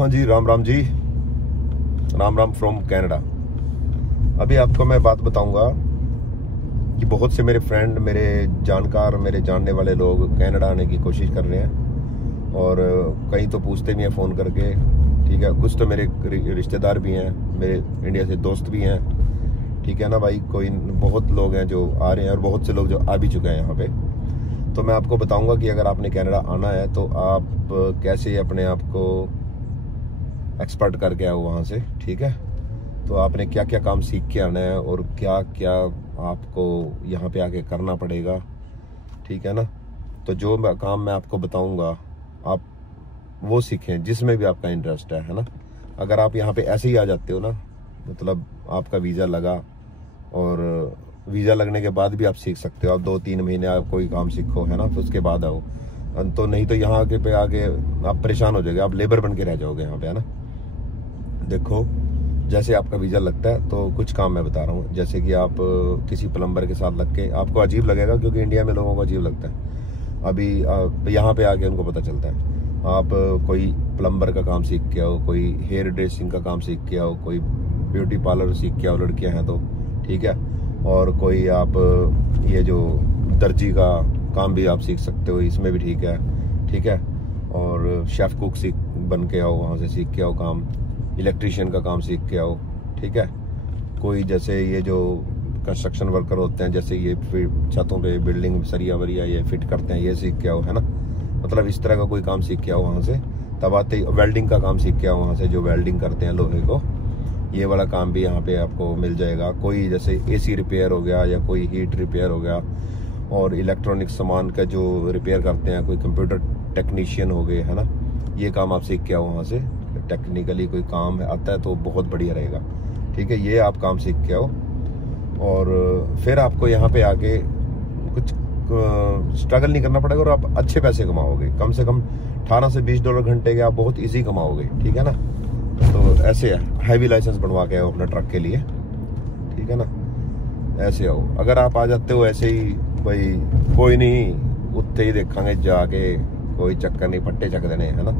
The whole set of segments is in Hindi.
हाँ जी, राम राम जी, राम राम फ्रॉम कनाडा। अभी आपको मैं बात बताऊंगा कि बहुत से मेरे फ्रेंड, मेरे जानकार, मेरे जानने वाले लोग कनाडा आने की कोशिश कर रहे हैं और कई तो पूछते भी हैं फ़ोन करके, ठीक है। कुछ तो मेरे रिश्तेदार भी हैं, मेरे इंडिया से दोस्त भी हैं, ठीक है ना भाई। कोई बहुत लोग हैं जो आ रहे हैं और बहुत से लोग जो आ भी चुके हैं यहाँ पे। तो मैं आपको बताऊंगा कि अगर आपने कनाडा आना है तो आप कैसे अपने आप को एक्सपर्ट करके आओ वहाँ से, ठीक है। तो आपने क्या क्या काम सीख के आना है और क्या क्या आपको यहाँ पे आके करना पड़ेगा, ठीक है ना। तो जो काम मैं आपको बताऊंगा आप वो सीखें, जिसमें भी आपका इंटरेस्ट है ना। अगर आप यहाँ पे ऐसे ही आ जाते हो ना, मतलब आपका वीज़ा लगा और वीज़ा लगने के बाद भी आप सीख सकते हो। आप 2-3 महीने आप कोई काम सीखो, है ना, तो उसके बाद आओ। तो नहीं तो यहाँ के पे आगे आप परेशान हो जाओगे, आप लेबर बन के रह जाओगे यहाँ पे, है ना। देखो, जैसे आपका वीज़ा लगता है तो कुछ काम मैं बता रहा हूँ। जैसे कि आप किसी प्लम्बर के साथ लग के, आपको अजीब लगेगा क्योंकि इंडिया में लोगों को अजीब लगता है, अभी यहाँ पे आके उनको पता चलता है। आप कोई प्लम्बर का काम सीख के आओ, कोई हेयर ड्रेसिंग का काम सीख के आओ, कोई ब्यूटी पार्लर सीख के आओ, लड़कियाँ हैं तो, ठीक है। और कोई आप ये जो दर्जी का काम भी आप सीख सकते हो, इसमें भी ठीक है, ठीक है। और शेफ़ कुक बन के आओ, वहाँ से सीख के आओ काम। इलेक्ट्रीशियन का काम सीख के आओ, ठीक है। कोई जैसे ये जो कंस्ट्रक्शन वर्कर होते हैं, जैसे ये छतों पे बिल्डिंग सरिया वरिया ये फिट करते हैं, ये सीख के आओ, है ना। मतलब इस तरह का कोई काम सीख के आओ वहाँ से। तब आते ही वेल्डिंग का काम सीख के आओ वहाँ से, जो वेल्डिंग करते हैं लोहे को, ये वाला काम भी यहाँ पे आपको मिल जाएगा। कोई जैसे एसी रिपेयर हो गया या कोई हीट रिपेयर हो गया, और इलेक्ट्रॉनिक सामान का जो रिपेयर करते हैं, कोई कंप्यूटर टेक्नीशियन हो गए, है ना। ये काम आप सीख के आओ वहाँ से। टेक्निकली कोई काम आता है तो बहुत बढ़िया रहेगा, ठीक है। ये आप काम सीख के आओ और फिर आपको यहाँ पे आके कुछ स्ट्रगल नहीं करना पड़ेगा और आप अच्छे पैसे कमाओगे। कम से कम $18 से $20 घंटे के आप बहुत इजी कमाओगे, ठीक है ना। तो ऐसे है, हैवी लाइसेंस बनवा के आओ अपना ट्रक के लिए, ठीक है ना। ऐसे आओ। अगर आप आ जाते हो ऐसे ही, भाई कोई नहीं उत्ते ही देखेंगे जाके, कोई चक्कर नहीं, फट्टे चक देने, है ना,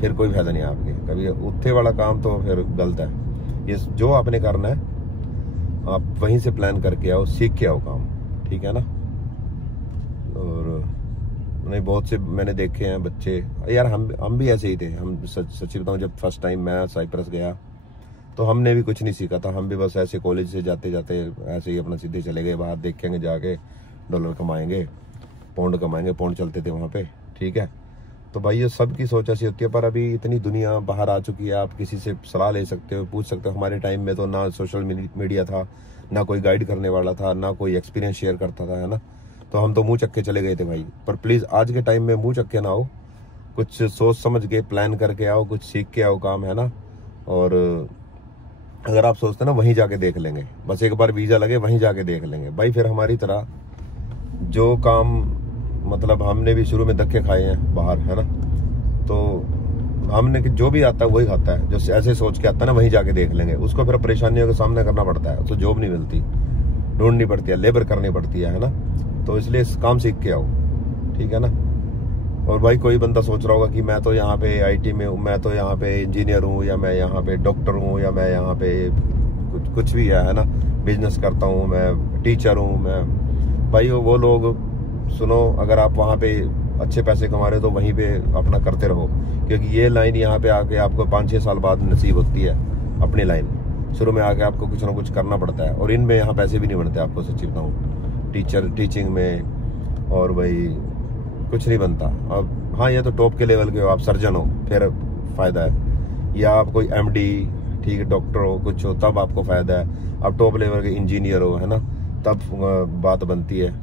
फिर कोई फायदा नहीं आपके। कभी उत्ते वाला काम तो फिर गलत है। ये जो आपने करना है आप वहीं से प्लान करके आओ, सीख के आओ काम, ठीक है ना। और नहीं, बहुत से मैंने देखे हैं बच्चे यार, हम भी ऐसे ही थे। हम सच बताऊं, जब फर्स्ट टाइम मैं साइप्रस गया तो हमने भी कुछ नहीं सीखा था। हम भी बस ऐसे कॉलेज से जाते जाते ऐसे ही अपना सीधे चले गए, बाहर देखेंगे जाके डॉलर कमाएंगे, पौंड कमाएंगे, पौंड चलते थे वहाँ पे, ठीक है। तो भाई ये सबकी सोच ऐसी होती है, पर अभी इतनी दुनिया बाहर आ चुकी है, आप किसी से सलाह ले सकते हो, पूछ सकते हो। हमारे टाइम में तो ना सोशल मीडिया था, ना कोई गाइड करने वाला था, ना कोई एक्सपीरियंस शेयर करता था, है ना। तो हम तो मुंह चक्के के चले गए थे भाई। पर प्लीज़ आज के टाइम में मुंह चक्के के ना आओ, कुछ सोच समझ के प्लान करके आओ, कुछ सीख के आओ काम, है ना। और अगर आप सोचते ना वहीं जाके देख लेंगे, बस एक बार वीज़ा लगे वहीं जाके देख लेंगे भाई, फिर हमारी तरह जो काम, मतलब हमने भी शुरू में धक्के खाए हैं बाहर, है ना। तो हमने जो भी आता है वही खाता है, जो ऐसे सोच के आता है ना वहीं जाके देख लेंगे। उसको फिर परेशानियों का सामना करना पड़ता है, तो जॉब नहीं मिलती, ढूंढनी पड़ती है, लेबर करनी पड़ती है ना। तो इसलिए काम सीख के आओ, ठीक है ना। और भाई कोई बंदा सोच रहा होगा कि मैं तो यहाँ पे IT में हूँ, मैं तो यहाँ पे इंजीनियर हूँ, या मैं यहाँ पे डॉक्टर हूँ, या मैं यहाँ पे कुछ भी है ना, बिजनेस करता हूँ, मैं टीचर हूँ, मैं। भाई वो लोग सुनो, अगर आप वहाँ पे अच्छे पैसे कमा रहे हो तो वहीं पे अपना करते रहो, क्योंकि ये लाइन यहाँ पे आके आपको 5-6 साल बाद नसीब होती है। अपनी लाइन शुरू में आके आपको कुछ ना कुछ करना पड़ता है, और इनमें यहाँ पैसे भी नहीं बनते, आपको सच्ची बताऊँ, टीचिंग में और भाई कुछ नहीं बनता। अब हाँ, ये तो टॉप के लेवल के हो, आप सर्जन हो फिर फ़ायदा है, या आप कोई MD, ठीक है, डॉक्टर हो, कुछ हो, तब आपको फ़ायदा है। आप टॉप लेवल के इंजीनियर हो, है ना, तब बात बनती है,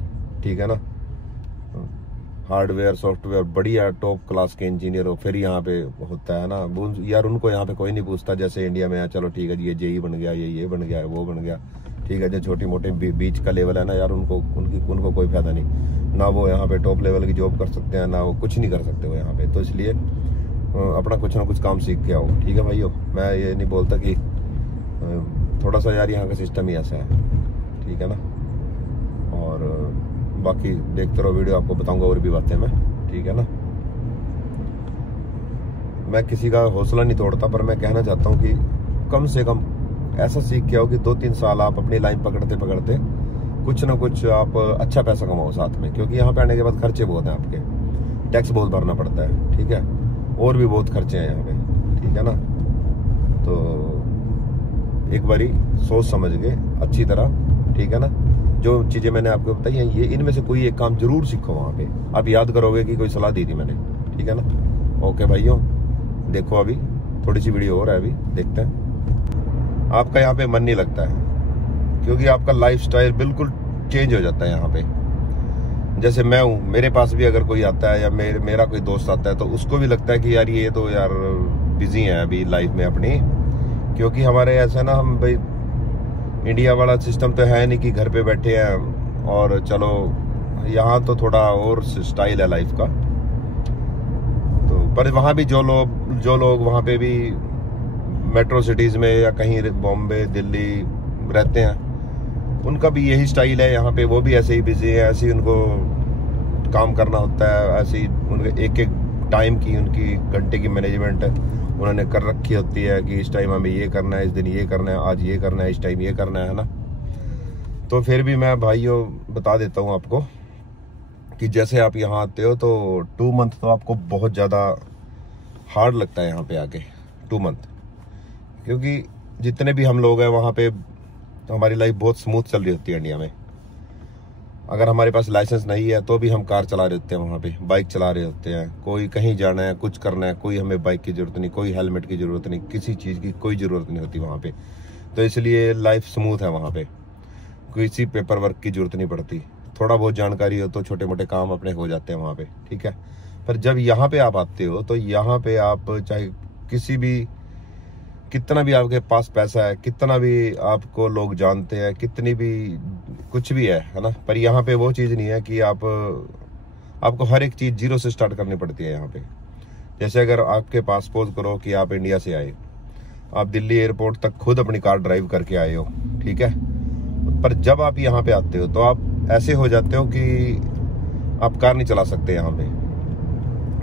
ठीक है ना। हार्डवेयर सॉफ्टवेयर बढ़िया टॉप क्लास के इंजीनियर हो, फिर यहाँ पे होता है ना यार। उनको यहाँ पे कोई नहीं पूछता, जैसे इंडिया में है, चलो ठीक है जी, ये JE बन गया, ये बन गया, वो बन गया, ठीक है। जो छोटी मोटे बीच का लेवल है ना यार, उनको कोई फायदा नहीं ना। वो यहाँ पे टॉप लेवल की जॉब कर सकते हैं ना, वो कुछ नहीं कर सकते वो यहाँ पे। तो इसलिए अपना कुछ ना कुछ काम सीख के आओ, ठीक है भाइयों। मैं ये नहीं बोलता कि थोड़ा सा यार यहाँ का सिस्टम ही ऐसा है, ठीक है ना। और बाकी देखते रहो वीडियो, आपको बताऊंगा और भी बातें मैं, ठीक है ना। मैं किसी का हौसला नहीं तोड़ता, पर मैं कहना चाहता हूँ कि कम से कम ऐसा सीख के आओ कि 2-3 साल आप अपनी लाइन पकड़ते पकड़ते कुछ ना कुछ आप अच्छा पैसा कमाओ साथ में, क्योंकि यहाँ पे आने के बाद खर्चे बहुत हैं आपके, टैक्स बहुत भरना पड़ता है, ठीक है, और भी बहुत खर्चे हैं यहाँ पे, ठीक है ना। तो एक बारी सोच समझ के अच्छी तरह, ठीक है ना, जो चीजें मैंने आपको बताई हैं ये इनमें से कोई एक काम जरूर सीखो वहां पे, आप याद करोगे कि कोई सलाह दी थी मैंने, ठीक है ना। ओके भाइयों, देखो अभी थोड़ी सी वीडियो और है, अभी देखते हैं। आपका यहाँ पे मन नहीं लगता है क्योंकि आपका लाइफस्टाइल बिल्कुल चेंज हो जाता है यहाँ पे। जैसे मैं हूँ, मेरे पास भी अगर कोई आता है या मेरा कोई दोस्त आता है तो उसको भी लगता है कि यार ये तो यार बिजी है अभी लाइफ में अपनी, क्योंकि हमारे ऐसा ना, हम भाई इंडिया वाला सिस्टम तो है नहीं कि घर पे बैठे हैं और चलो, यहाँ तो थोड़ा और स्टाइल है लाइफ का। तो पर वहाँ भी जो लोग वहाँ पे भी मेट्रो सिटीज में या कहीं बॉम्बे दिल्ली रहते हैं, उनका भी यही स्टाइल है यहाँ पे, वो भी ऐसे ही बिजी है, ऐसे ही उनको काम करना होता है, ऐसे ही उनके एक एक टाइम की, उनकी घंटे की मैनेजमेंट उन्होंने कर रखी होती है कि इस टाइम हमें ये करना है, इस दिन ये करना है, आज ये करना है, इस टाइम ये करना है ना। तो फिर भी मैं भाइयों बता देता हूँ आपको कि जैसे आप यहाँ आते हो तो 2 मंथ तो आपको बहुत ज़्यादा हार्ड लगता है यहाँ पे आके, 2 मंथ, क्योंकि जितने भी हम लोग हैं वहाँ पे हमारी लाइफ बहुत स्मूथ चल रही होती है इंडिया में। अगर हमारे पास लाइसेंस नहीं है तो भी हम कार चला रहे होते हैं, वहाँ पे बाइक चला रहे होते हैं, कोई कहीं जाना है, कुछ करना है, कोई हमें बाइक की ज़रूरत नहीं, कोई हेलमेट की ज़रूरत नहीं, किसी चीज़ की कोई ज़रूरत नहीं होती वहाँ पे। तो इसलिए लाइफ स्मूथ है वहाँ पे, किसी पेपर वर्क की ज़रूरत नहीं पड़ती, थोड़ा बहुत जानकारी हो तो छोटे मोटे काम अपने हो जाते हैं वहाँ पे, ठीक है। पर जब यहाँ पे आप आते हो तो यहाँ पे आप चाहे कितना भी आपके पास पैसा है, कितना भी आपको लोग जानते हैं, कितनी भी कुछ भी है ना, पर यहाँ पे वो चीज़ नहीं है कि आपको हर एक चीज़ जीरो से स्टार्ट करनी पड़ती है यहाँ पे। जैसे अगर आपके पास सपोज करो कि आप इंडिया से आए, आप दिल्ली एयरपोर्ट तक खुद अपनी कार ड्राइव करके आए हो, ठीक है, पर जब आप यहाँ पे आते हो तो आप ऐसे हो जाते हो कि आप कार नहीं चला सकते यहाँ पे।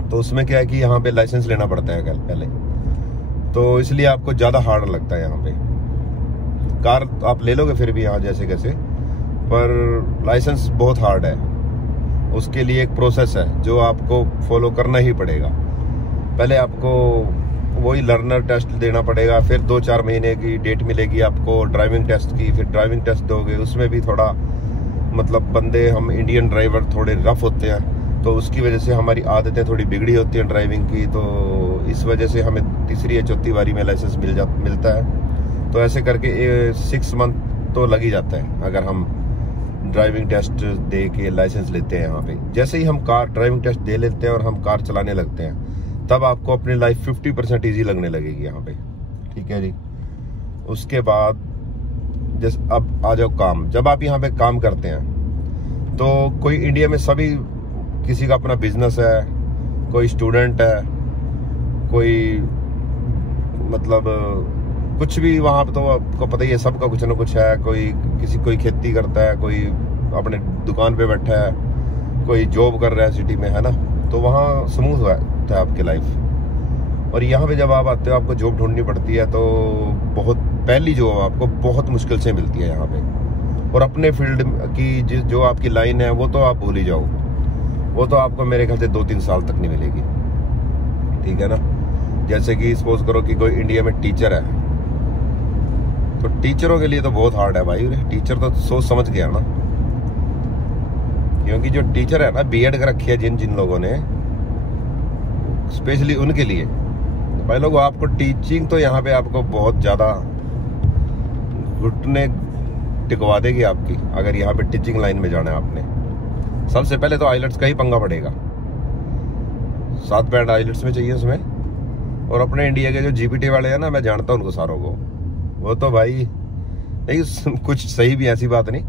तो उसमें क्या है कि यहाँ पे लाइसेंस लेना पड़ता है पहले, तो इसलिए आपको ज़्यादा हार्ड लगता है यहाँ पे। कार आप ले लोगे फिर भी यहाँ जैसे कैसे, पर लाइसेंस बहुत हार्ड है, उसके लिए एक प्रोसेस है जो आपको फॉलो करना ही पड़ेगा। पहले आपको वही लर्नर टेस्ट देना पड़ेगा, फिर 2-4 महीने की डेट मिलेगी आपको ड्राइविंग टेस्ट की, फिर ड्राइविंग टेस्ट दोगे, उसमें भी थोड़ा मतलब बंदे, हम इंडियन ड्राइवर थोड़े रफ होते हैं, तो उसकी वजह से हमारी आदतें थोड़ी बिगड़ी होती हैं ड्राइविंग की, तो इस वजह से हमें तीसरी या चौथी बारी में लाइसेंस मिलता है। तो ऐसे करके 6 मंथ तो लग ही जाता है अगर हम ड्राइविंग टेस्ट दे के लाइसेंस लेते हैं यहाँ पे। जैसे ही हम कार ड्राइविंग टेस्ट दे लेते हैं और हम कार चलाने लगते हैं, तब आपको अपनी लाइफ 50% ईजी लगने लगेगी यहाँ पे, ठीक है जी। उसके बाद जैसे अब आ जाओ काम, जब आप यहाँ पे काम करते हैं तो कोई इंडिया में सभी, किसी का अपना बिजनेस है, कोई स्टूडेंट है, कोई मतलब कुछ भी वहाँ पे, तो आपको पता ही है सबका कुछ ना कुछ है, कोई खेती करता है, कोई अपने दुकान पे बैठा है, कोई जॉब कर रहा है सिटी में, है ना। तो वहाँ स्मूथ है आपकी लाइफ। और यहाँ पे जब आप आते हो आपको जॉब ढूंढनी पड़ती है, तो बहुत पहली जॉब आपको बहुत मुश्किल से मिलती है यहाँ पे, और अपने फील्ड की जो आपकी लाइन है वो तो आप भूल ही जाओ, वो तो आपको मेरे ख्याल से 2-3 साल तक नहीं मिलेगी, ठीक है ना। जैसे कि सपोज करो कि कोई इंडिया में टीचर है, तो टीचरों के लिए तो बहुत हार्ड है भाई, टीचर तो सोच समझ गया ना, क्योंकि जो टीचर है ना, बीएड कर रखी है जिन लोगों ने, स्पेशली उनके लिए तो भाई लोग, आपको टीचिंग तो यहाँ पे आपको बहुत ज्यादा घुटने टिकवा देगी आपकी, अगर यहाँ पे टीचिंग लाइन में जाना है आपने। सबसे पहले तो आइलेट्स का ही पंगा पड़ेगा, 7 बैंड आइलेट्स में चाहिए उसमें। और अपने इंडिया के जो जीपीटी वाले हैं ना, मैं जानता हूँ उनको सारों को, वो तो भाई नहीं, कुछ सही भी, ऐसी बात नहीं,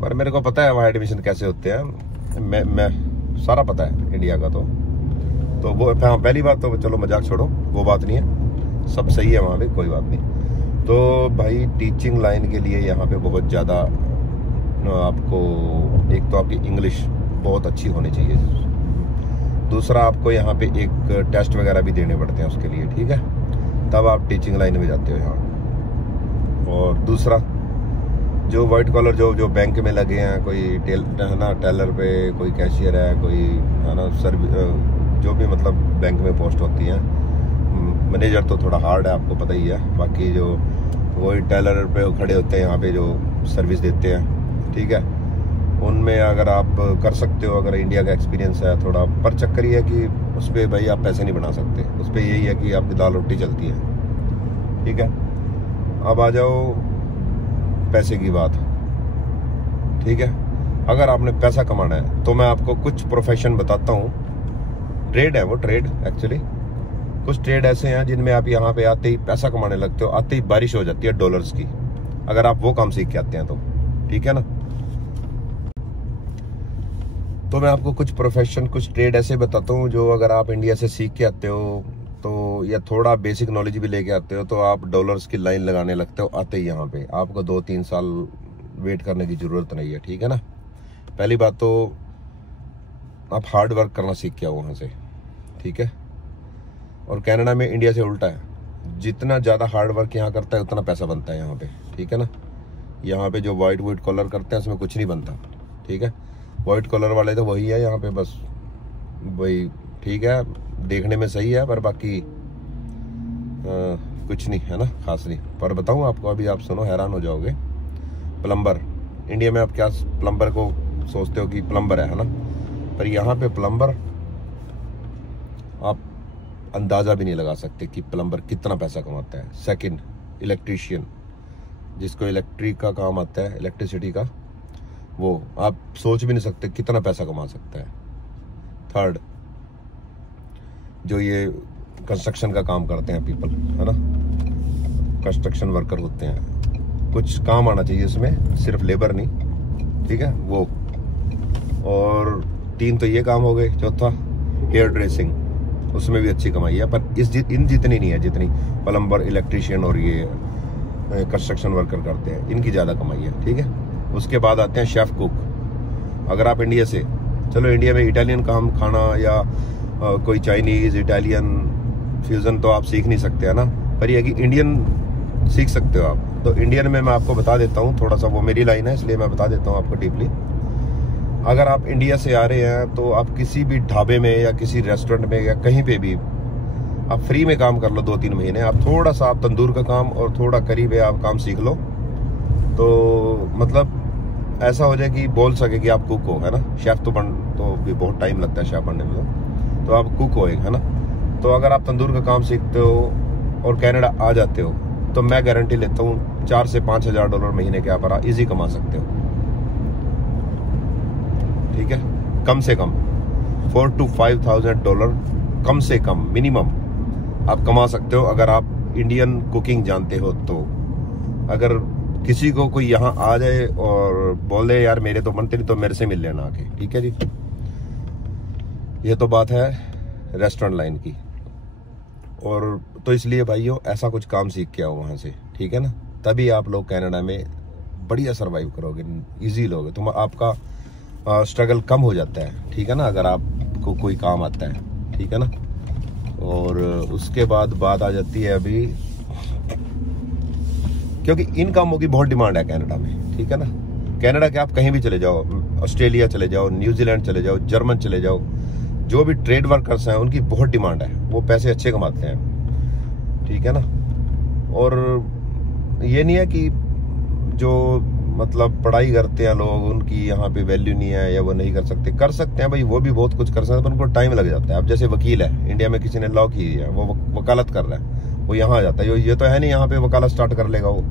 पर मेरे को पता है वहाँ एडमिशन कैसे होते हैं, मैं सारा पता है इंडिया का। तो वो हाँ, पहली बात तो चलो मजाक छोड़ो, वो बात नहीं है, सब सही है वहाँ पे, कोई बात नहीं। तो भाई टीचिंग लाइन के लिए यहाँ पे बहुत ज़्यादा आपको, एक तो आपकी इंग्लिश बहुत अच्छी होनी चाहिए, दूसरा आपको यहाँ पे एक टेस्ट वगैरह भी देने पड़ते हैं उसके लिए, ठीक है, तब आप टीचिंग लाइन में जाते हो यहाँ। और दूसरा जो वाइट कॉलर जो बैंक में लगे हैं, कोई है ना टेलर पे, कोई कैशियर है, कोई है ना जो भी मतलब बैंक में पोस्ट होती हैं, मैनेजर तो थोड़ा हार्ड है, आपको पता ही है। बाकी जो वही टेलर पे खड़े होते हैं यहाँ पे जो सर्विस देते हैं, ठीक है, उनमें अगर आप कर सकते हो, अगर इंडिया का एक्सपीरियंस है थोड़ा, पर चक्कर ये है कि उस पर भाई आप पैसे नहीं बना सकते, उस पर यही है कि आपकी दाल रोटी चलती है, ठीक है। अब आ जाओ पैसे की बात, ठीक है। अगर आपने पैसा कमाना है तो मैं आपको कुछ प्रोफेशन बताता हूँ, ट्रेड है वो, ट्रेड एक्चुअली कुछ ट्रेड ऐसे हैं जिनमें आप यहाँ पे आते ही पैसा कमाने लगते हो, आते ही बारिश हो जाती है डॉलर्स की, अगर आप वो काम सीख के आते हैं तो, ठीक है ना। तो मैं आपको कुछ प्रोफेशन, कुछ ट्रेड ऐसे बताता हूँ जो अगर आप इंडिया से सीख के आते हो तो, या थोड़ा बेसिक नॉलेज भी लेके आते हो, तो आप डॉलर्स की लाइन लगाने लगते हो आते ही यहाँ पे। आपको 2-3 साल वेट करने की जरूरत नहीं है, ठीक है ना। पहली बात तो आप हार्ड वर्क करना सीख के आओ वहाँ से, ठीक है। और कनाडा में इंडिया से उल्टा है, जितना ज़्यादा हार्ड वर्क यहाँ करता है उतना पैसा बनता है यहाँ पे, ठीक है ना। यहाँ पे जो वाइट कॉलर करते हैं उसमें कुछ नहीं बनता, ठीक है। वाइट कॉलर वाले तो वही है यहाँ पे, बस वही, ठीक है, देखने में सही है, पर बाकी कुछ नहीं है ना, खास नहीं। पर बताऊँ आपको, अभी आप सुनो, हैरान हो जाओगे। प्लम्बर, इंडिया में आप क्या प्लम्बर को सोचते हो कि प्लम्बर है ना, पर यहाँ पे प्लम्बर आप अंदाज़ा भी नहीं लगा सकते कि प्लम्बर कितना पैसा कमाता है। सेकंड, इलेक्ट्रीशियन, जिसको इलेक्ट्रिक का काम आता है, इलेक्ट्रिसिटी का, वो आप सोच भी नहीं सकते कितना पैसा कमा सकता है। थर्ड, जो ये कंस्ट्रक्शन का काम करते हैं पीपल, है ना, कंस्ट्रक्शन वर्कर होते हैं, कुछ काम आना चाहिए इसमें, सिर्फ लेबर नहीं, ठीक है वो। और 3 तो ये काम हो गए। चौथा, हेयर ड्रेसिंग, उसमें भी अच्छी कमाई है, पर इन जितनी नहीं है जितनी प्लम्बर, इलेक्ट्रीशियन और ये कंस्ट्रक्शन वर्कर करते हैं, इनकी ज़्यादा कमाई है, ठीक है। उसके बाद आते हैं शेफ कुक। अगर आप इंडिया से, चलो इंडिया में इटालियन काम खाना या कोई चाइनीज़, इटालियन फ्यूज़न तो आप सीख नहीं सकते, है ना, पर यह कि इंडियन सीख सकते हो आप। तो इंडियन में मैं आपको बता देता हूँ, थोड़ा सा वो मेरी लाइन है इसलिए मैं बता देता हूँ आपको डीपली। अगर आप इंडिया से आ रहे हैं तो आप किसी भी ढाबे में या किसी रेस्टोरेंट में या कहीं पे भी आप फ्री में काम कर लो 2-3 महीने। आप थोड़ा सा आप तंदूर का काम और थोड़ा करीब है आप काम सीख लो, तो मतलब ऐसा हो जाए कि बोल सके कि आप कुक हो, है ना। शेफ तो भी बहुत टाइम लगता है शेफ बनने में, तो आप कुक हो एक, है ना। तो अगर आप तंदूर का काम सीखते हो और कनाडा आ जाते हो तो मैं गारंटी लेता हूँ 4 से 5 हज़ार डॉलर महीने के आप इजी कमा सकते हो, ठीक है। कम से कम 4 to 5,000 डॉलर कम से कम मिनिमम आप कमा सकते हो अगर आप इंडियन कुकिंग जानते हो तो। अगर किसी को कोई यहाँ आ जाए और बोले यार मेरे तो बनते नहीं, तो मेरे से मिल लेना आके, ठीक है जी। ये तो बात है रेस्टोरेंट लाइन की। और तो इसलिए भाइयों ऐसा कुछ काम सीख के आओ वहाँ से, ठीक है ना, तभी आप लोग कनाडा में बढ़िया सरवाइव करोगे, इजी लोगे, तो आपका स्ट्रगल कम हो जाता है, ठीक है ना, अगर आपको कोई काम आता है, ठीक है ना। और उसके बाद बात आ जाती है अभी, क्योंकि इन कामों की बहुत डिमांड है कनाडा में, ठीक है ना। कनाडा के आप कहीं भी चले जाओ, ऑस्ट्रेलिया चले जाओ, न्यूजीलैंड चले जाओ, जर्मन चले जाओ, जो भी ट्रेड वर्कर्स हैं उनकी बहुत डिमांड है, वो पैसे अच्छे कमाते हैं, ठीक है ना। और ये नहीं है कि जो मतलब पढ़ाई करते हैं लोग उनकी यहाँ पे वैल्यू नहीं है या वो नहीं कर सकते हैं भाई, वो भी बहुत कुछ कर सकते हैं, पर उनको टाइम लग जाता है। अब जैसे वकील है, इंडिया में किसी ने लॉ की है, वो वकालत कर रहा है, वो यहाँ आ जाता है, ये तो है नहीं यहाँ पे वकालत स्टार्ट कर लेगा वो,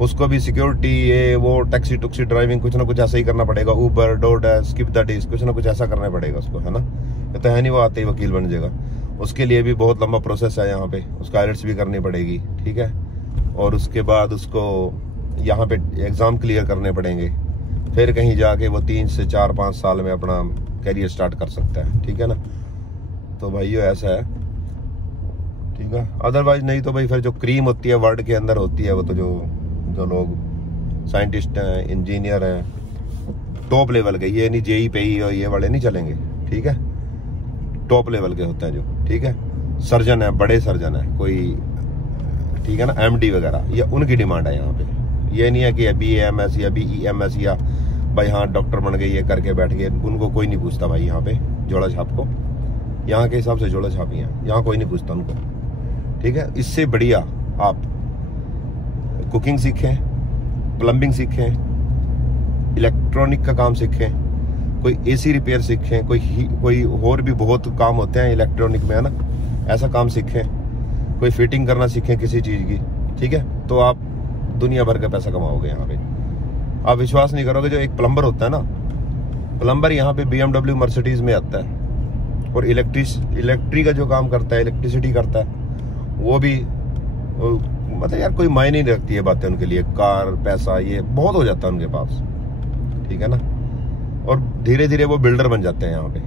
उसको भी सिक्योरिटी, ये वो टैक्सी टुक्सी ड्राइविंग कुछ ना कुछ ऐसा ही करना पड़ेगा, Uber, DoorDash, skip the days, कुछ ना कुछ ऐसा करना पड़ेगा उसको, है ना। ये तो है नहीं वो आते ही वकील बन जाएगा, उसके लिए भी बहुत लंबा प्रोसेस है यहाँ पे, उसको आइलेट्स भी करनी पड़ेगी, ठीक है। और उसके बाद उसको यहाँ पे एग्ज़ाम क्लियर करने पड़ेंगे, फिर कहीं जाके वो 3 से 4-5 साल में अपना कैरियर स्टार्ट कर सकता है, ठीक है ना। तो भाइयों ऐसा है, ठीक है। अदरवाइज नहीं तो भाई फिर जो क्रीम होती है वर्ल्ड के अंदर होती है, वो तो जो लोग साइंटिस्ट हैं, इंजीनियर हैं, टॉप लेवल के, ये नहीं जेई पे ही और ये वाले नहीं चलेंगे, ठीक है। टॉप लेवल के होते हैं जो, ठीक है, सर्जन है, बड़े सर्जन है कोई, ठीक है ना, MD वगैरह, ये उनकी डिमांड है यहाँ पे। ये नहीं है कि BAMS या BEMS या भाई हाँ डॉक्टर बन गए ये करके बैठ गए, उनको कोई नहीं पूछता भाई। यहाँ पे जोड़ा छाप को यहाँ के हिसाब से जोड़ा छाप ही है, यहाँ कोई नहीं पूछता उनको, ठीक है। इससे बढ़िया आप कुकिंग सीखें, प्लम्बिंग सीखें, इलेक्ट्रॉनिक का काम सीखें, कोई AC रिपेयर सीखें, कोई और भी बहुत काम होते हैं इलेक्ट्रॉनिक में, है ना, ऐसा काम सीखें, कोई फिटिंग करना सीखें किसी चीज़ की, ठीक है। तो आप दुनिया भर का पैसा कमाओगे यहाँ पे। आप विश्वास नहीं करोगे, जो एक प्लम्बर होता है ना, प्लम्बर यहाँ पे BMW मर्सिडीज में आता है, और इलेक्ट्रिक का जो काम करता है, इलेक्ट्रिसिटी करता है, वो भी मतलब यार कोई मायने नहीं रखती है बातें उनके लिए, कार पैसा ये बहुत हो जाता है उनके पास, ठीक है ना। और धीरे धीरे वो बिल्डर बन जाते हैं यहाँ पे।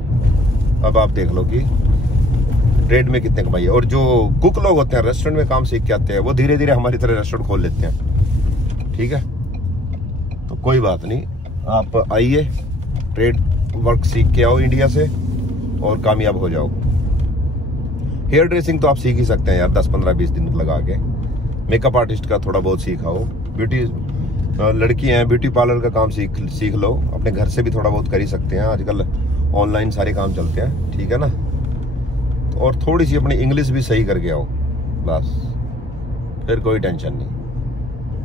अब आप देख लो कि ट्रेड में कितने कमाई है। और जो कुक लोग होते हैं, रेस्टोरेंट में काम सीख के आते हैं, वो धीरे धीरे हमारी तरह रेस्टोरेंट खोल लेते हैं, ठीक है। तो कोई बात नहीं, आप आइए, ट्रेड वर्क सीख के आओ इंडिया से और कामयाब हो जाओ। हेयर ड्रेसिंग तो आप सीख ही सकते हैं यार, 10 15 20 दिन लगा के। मेकअप आर्टिस्ट का थोड़ा बहुत सीखाओ, ब्यूटी लड़की हैं, ब्यूटी पार्लर का काम सीख लो, अपने घर से भी थोड़ा बहुत कर ही सकते हैं, आजकल ऑनलाइन सारे काम चलते हैं, ठीक है ना। और थोड़ी सी अपनी इंग्लिश भी सही करके आओ, बस, फिर कोई टेंशन नहीं।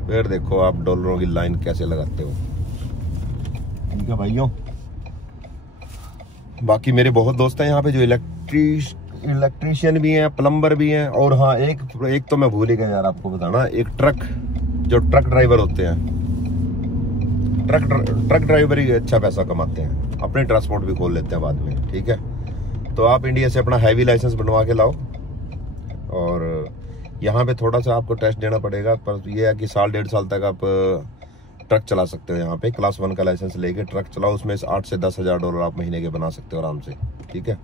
फिर देखो आप डॉलरों की लाइन कैसे लगाते हो, ठीक है भाइयों। बाकी मेरे बहुत दोस्त हैं यहाँ पे जो इलेक्ट्रीशियन भी हैं, प्लम्बर भी हैं, और हाँ एक तो मैं भूल ही गया यार आपको बताना, एक जो ट्रक ड्राइवर होते हैं, ट्रक ड्राइवर ही अच्छा पैसा कमाते हैं, अपने ट्रांसपोर्ट भी खोल लेते हैं बाद में, ठीक है। तो आप इंडिया से अपना हैवी लाइसेंस बनवा के लाओ, और यहाँ पे थोड़ा सा आपको टेस्ट देना पड़ेगा, पर ये है कि 1.5 साल तक आप ट्रक चला सकते हो यहाँ पे। क्लास 1 का लाइसेंस लेके ट्रक चलाओ, उसमें से 8 से 10 हज़ार डॉलर आप महीने के बना सकते हो आराम से, ठीक है।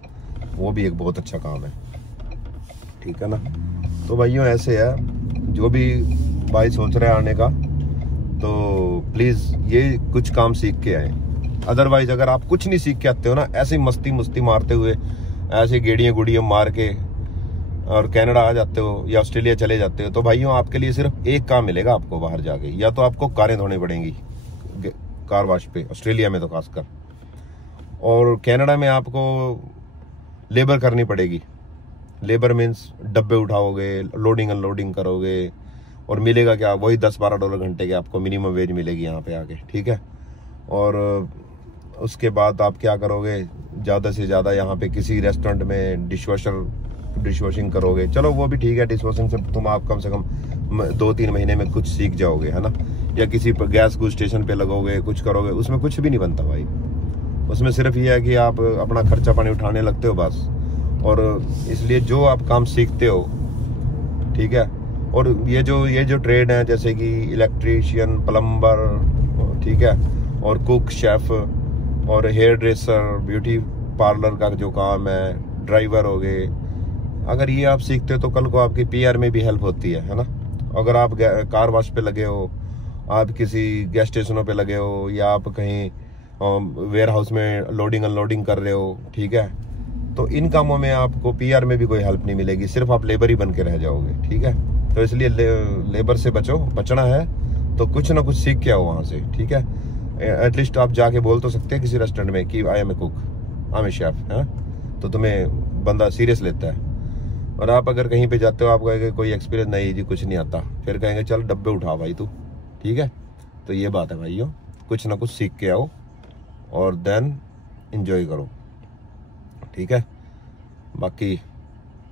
वो भी एक बहुत अच्छा काम है, ठीक है ना। तो भाइयों ऐसे है, जो भी भाई सोच रहे हैं आने का, तो प्लीज़ ये कुछ काम सीख के आए। अदरवाइज अगर आप कुछ नहीं सीख के आते हो ना, ऐसे मस्ती मारते हुए, ऐसे गेड़ियाँ मार के और कनाडा आ जाते हो या ऑस्ट्रेलिया चले जाते हो, तो भाइयों आपके लिए सिर्फ एक काम मिलेगा आपको बाहर जाके, या तो आपको कारें धोनी पड़ेंगी कार वॉश पे, ऑस्ट्रेलिया में तो खासकर, और कनाडा में आपको लेबर करनी पड़ेगी। लेबर मीन्स डब्बे उठाओगे, लोडिंग अनलोडिंग करोगे, और मिलेगा क्या, वही 10-12 डॉलर घंटे के आपको मिनिमम वेज मिलेगी यहाँ पे आके, ठीक है। और उसके बाद आप क्या करोगे, ज़्यादा से ज़्यादा यहाँ पे किसी रेस्टोरेंट में डिशवॉशिंग करोगे, चलो वो भी ठीक है, डिशवॉशिंग से तुम आप कम से कम 2-3 महीने में कुछ सीख जाओगे, है ना। या किसी गैस स्टेशन पे लगोगे, कुछ करोगे, उसमें कुछ भी नहीं बनता भाई, उसमें सिर्फ ये है कि आप अपना खर्चा पानी उठाने लगते हो बस। और इसलिए जो आप काम सीखते हो, ठीक है, और ये जो ट्रेड है जैसे कि इलेक्ट्रीशियन, प्लम्बर, ठीक है, और कुक, शेफ, और हेयर ड्रेसर, ब्यूटी पार्लर का जो काम है, ड्राइवर हो गए, अगर ये आप सीखते हो तो कल को आपकी PR में भी हेल्प होती है ना। अगर आप कार वॉश पे लगे हो, आप किसी गैस स्टेशनों पे लगे हो, या आप कहीं वेयर हाउस में लोडिंग अनलोडिंग कर रहे हो, ठीक है, तो इन कामों में आपको PR में भी कोई हेल्प नहीं मिलेगी, सिर्फ आप लेबर ही बन के रह जाओगे, ठीक है। तो इसलिए लेबर से बचना है तो कुछ ना कुछ सीख के आओ वहाँ से, ठीक है। एटलीस्ट आप जाके बोल तो सकते हैं किसी रेस्टोरेंट में कि I am a cook, I am a chef, है, तो तुम्हें बंदा सीरियस लेता है। और आप अगर कहीं पे जाते हो, आप कहेंगे कोई एक्सपीरियंस नहीं जी, कुछ नहीं आता, फिर कहेंगे चल डब्बे उठा भाई तू, ठीक है। तो ये बात है भाइयों, कुछ ना कुछ सीख के आओ और देन एंजॉय करो, ठीक है। बाकी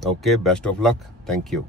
okay, best of luck, thank you.